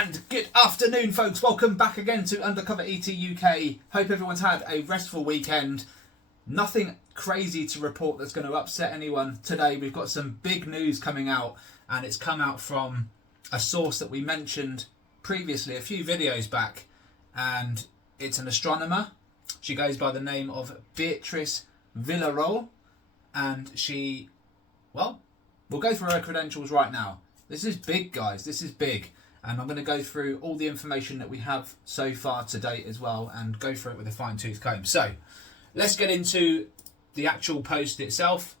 And good afternoon, folks. Welcome back again to UndercoverETuk UK. Hope everyone's had a restful weekend. Nothing crazy to report that's going to upset anyone today. We've got some big news coming out, and it's come out from a source that we mentioned previously a few videos back, and it's an astronomer. She goes by the name of Beatrice Villarreal, and she, well, we'll go through her credentials right now. This is big, guys. This is big. And I'm going to go through all the information that we have so far to date as well, and go through it with a fine-tooth comb. So let's get into the actual post itself.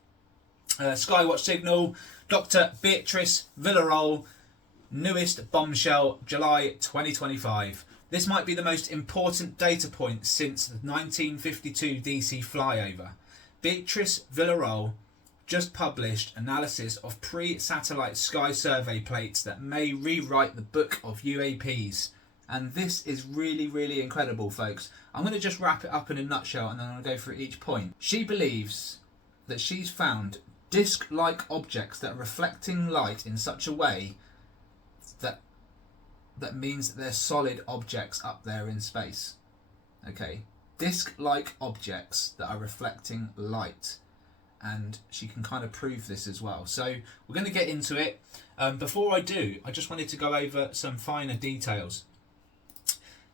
Skywatch Signal, Dr. Beatrice Villarreal, newest bombshell, July 2025. This might be the most important data point since the 1952 DC flyover. Beatrice Villarreal just published analysis of pre-satellite sky survey plates that may rewrite the book of UAPs. And this is really, really incredible, folks. I'm going to just wrap it up in a nutshell, and then I'm going to go through each point. She believes that she's found disc-like objects that are reflecting light in such a way that means that they're solid objects up there in space. Okay, disc-like objects that are reflecting light. And she can kind of prove this as well. So we're going to get into it. Before I do, I just wanted to go over some finer details.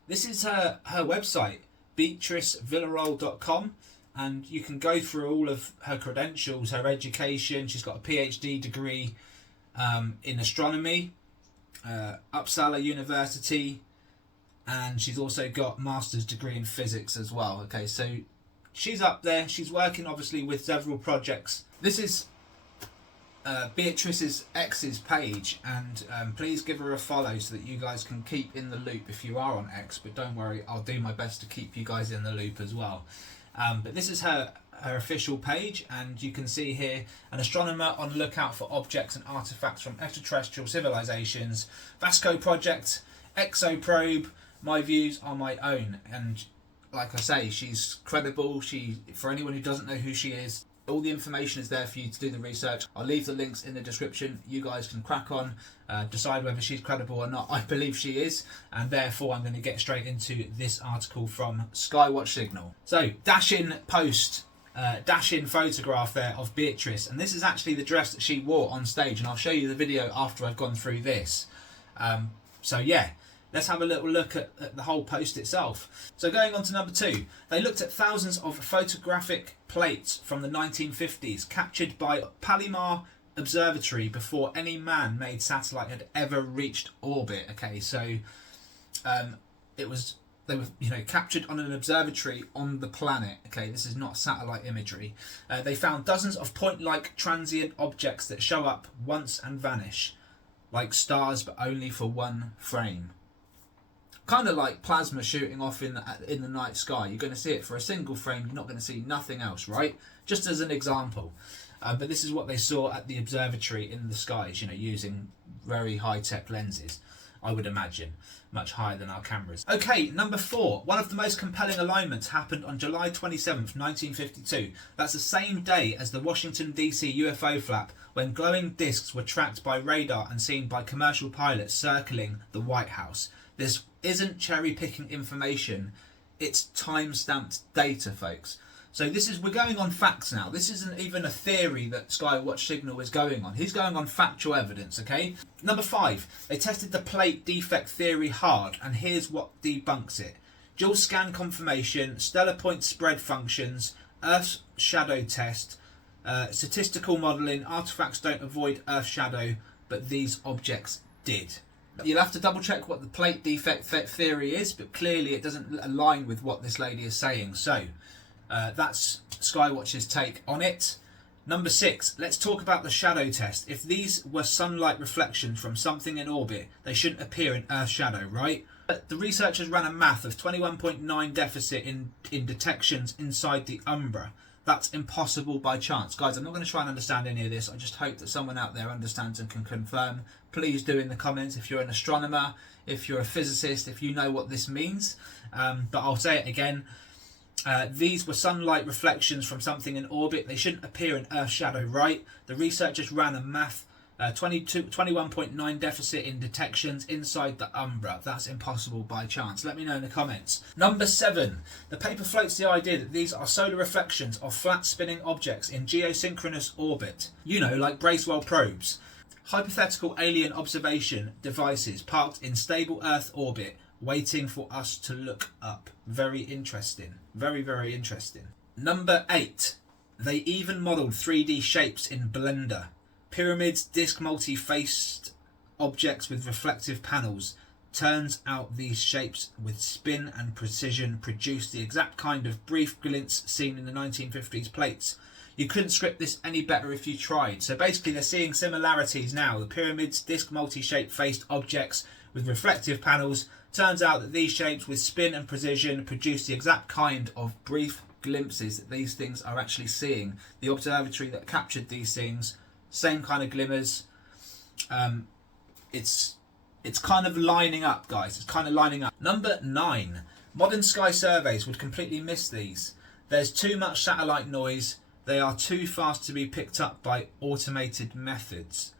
This is her website, beatricevillarreal.com, and you can go through all of her credentials, her education. She's got a PhD degree in astronomy, Uppsala University, and she's also got master's degree in physics as well. Okay, so she's up there. She's working obviously with several projects. This is Beatrice's X's page, and please give her a follow so that you guys can keep in the loop if you are on X. But don't worry, I'll do my best to keep you guys in the loop as well. But this is her official page, and you can see here an astronomer on the lookout for objects and artifacts from extraterrestrial civilizations, Vasco project, exoprobe. My views are my own, and like I say, she's credible. For anyone who doesn't know who she is, all the information is there for you to do the research. I'll leave the links in the description. You guys can crack on, decide whether she's credible or not. I believe she is, and therefore I'm going to get straight into this article from Skywatch Signal. So, dash-in post, dash-in photograph there of Beatrice, and this is actually the dress that she wore on stage, and I'll show you the video after I've gone through this. So yeah. Let's have a little look at the whole post itself. So going on to number 2, they looked at thousands of photographic plates from the 1950s captured by Palomar Observatory before any man-made satellite had ever reached orbit. Okay, so they were captured on an observatory on the planet. Okay, this is not satellite imagery. They found dozens of point-like transient objects that show up once and vanish, like stars, but only for one frame. Kind of like plasma shooting off in the night sky. You're going to see it for a single frame. You're not going to see nothing else, right? Just as an example. But this is what they saw at the observatory in the skies, using very high-tech lenses, I would imagine. Much higher than our cameras. Okay, number 4. One of the most compelling alignments happened on July 27th, 1952. That's the same day as the Washington, D.C. UFO flap, when glowing discs were tracked by radar and seen by commercial pilots circling the White House. This isn't cherry-picking information, it's time-stamped data, folks. So we're going on facts now. This isn't even a theory that Skywatch Signal is going on. He's going on factual evidence, okay? Number 5, they tested the plate defect theory hard, and here's what debunks it. Dual scan confirmation, stellar point spread functions, Earth's shadow test, statistical modelling, artifacts don't avoid Earth's shadow, but these objects did. You'll have to double check what the plate defect theory is, but clearly it doesn't align with what this lady is saying. So that's Skywatch's take on it. Number 6, let's talk about the shadow test. If these were sunlight reflections from something in orbit, they shouldn't appear in Earth's shadow, right? The researchers ran a math of 21.9 deficit in detections inside the umbra. That's impossible by chance. Guys, I'm not going to try and understand any of this. I just hope that someone out there understands and can confirm. Please do in the comments if you're an astronomer, if you're a physicist, if you know what this means. But I'll say it again. These were sunlight reflections from something in orbit. They shouldn't appear in Earth's shadow, right? The researchers ran a math 21.9 deficit in detections inside the umbra. That's impossible by chance. Let me know in the comments. Number 7. The paper floats the idea that these are solar reflections of flat spinning objects in geosynchronous orbit. You know, like Bracewell probes. Hypothetical alien observation devices parked in stable Earth orbit waiting for us to look up. Very interesting. Very, very interesting. Number 8. They even modelled 3D shapes in Blender. Pyramids, disc multi-faced objects with reflective panels. Turns out these shapes with spin and precision produce the exact kind of brief glints seen in the 1950s plates. You couldn't script this any better if you tried. So basically they're seeing similarities now. The pyramids, disc multi-shaped faced objects with reflective panels. Turns out that these shapes with spin and precision produce the exact kind of brief glimpses that these things are actually seeing. The observatory that captured these things, same kind of glimmers. It's kind of lining up, guys. It's kind of lining up. Number 9. Modern sky surveys would completely miss these. There's too much satellite noise. They are too fast to be picked up by automated methods.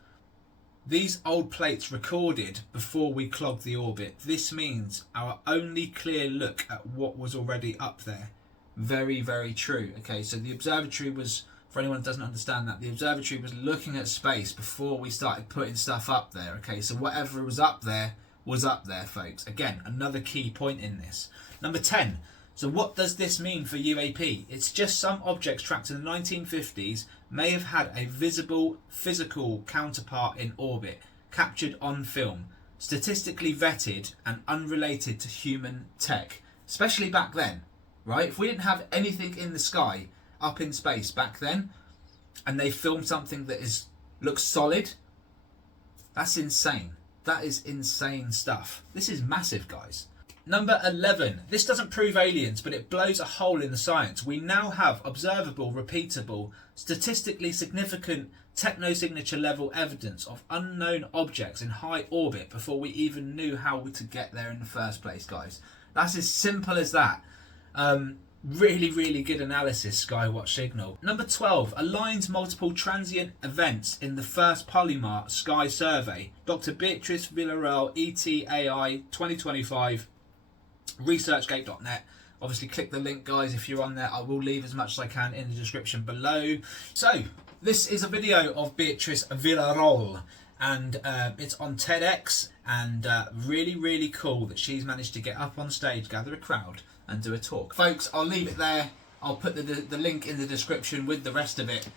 These old plates recorded before we clogged the orbit. This means our only clear look at what was already up there. Very, very true. Okay, so the observatory was, for anyone who doesn't understand that, the observatory was looking at space before we started putting stuff up there. Okay, so whatever was up there, folks. Again, another key point in this. Number 10. So what does this mean for UAP? It's just some objects tracked in the 1950s may have had a visible physical counterpart in orbit, captured on film, statistically vetted and unrelated to human tech, especially back then, right? If we didn't have anything in the sky up in space back then, and they filmed something that looks solid, that's insane. That is insane stuff. This is massive, guys. Number 11. This doesn't prove aliens, but it blows a hole in the science. We now have observable, repeatable, statistically significant technosignature level evidence of unknown objects in high orbit before we even knew how to get there in the first place, guys. That's as simple as that. Really, really good analysis, Skywatch Signal. Number 12. Aligns multiple transient events in the first Palomar Sky Survey. Dr. Beatrice Villarreal, ETAI 2025. researchgate.net. Obviously click the link, guys, if you're on there. I will leave as much as I can in the description below. So this is a video of Beatrice Villarreal, and it's on TEDx, and really, really cool that she's managed to get up on stage, gather a crowd and do a talk. Folks, I'll leave it there. I'll put the link in the description with the rest of it.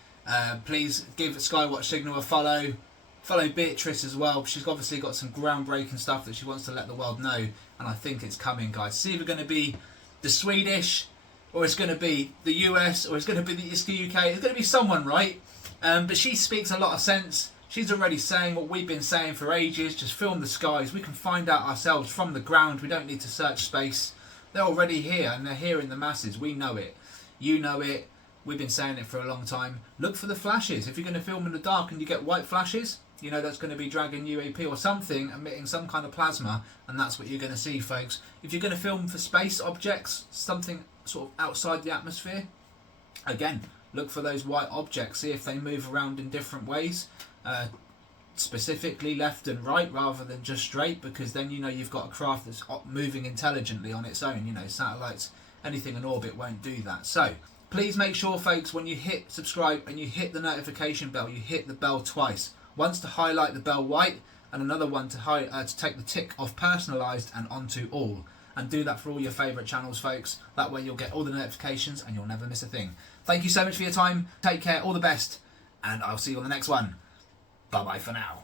Please give Skywatch Signal a follow. Follow Beatrice as well. She's obviously got some groundbreaking stuff that she wants to let the world know, and I think it's coming, guys. It's either going to be the Swedish, or it's going to be the US, or it's going to be the UK. It's going to be someone, right? But she speaks a lot of sense. She's already saying what we've been saying for ages. Just film the skies. We can find out ourselves from the ground. We don't need to search space. They're already here, and they're here in the masses. We know it. You know it. We've been saying it for a long time. Look for the flashes. If you're going to film in the dark and you get white flashes, you know that's going to be Dragon UAP or something emitting some kind of plasma, and that's what you're going to see, folks. If you're going to film for space objects, something sort of outside the atmosphere, again, look for those white objects. See if they move around in different ways, specifically left and right rather than just straight, because then you know you've got a craft that's moving intelligently on its own. You know, satellites, anything in orbit won't do that. So please make sure, folks, when you hit subscribe and you hit the notification bell, you hit the bell twice. Once to highlight the bell white, and another one to take the tick off personalised and onto all. And do that for all your favourite channels, folks. That way you'll get all the notifications and you'll never miss a thing. Thank you so much for your time. Take care, all the best, and I'll see you on the next one. Bye-bye for now.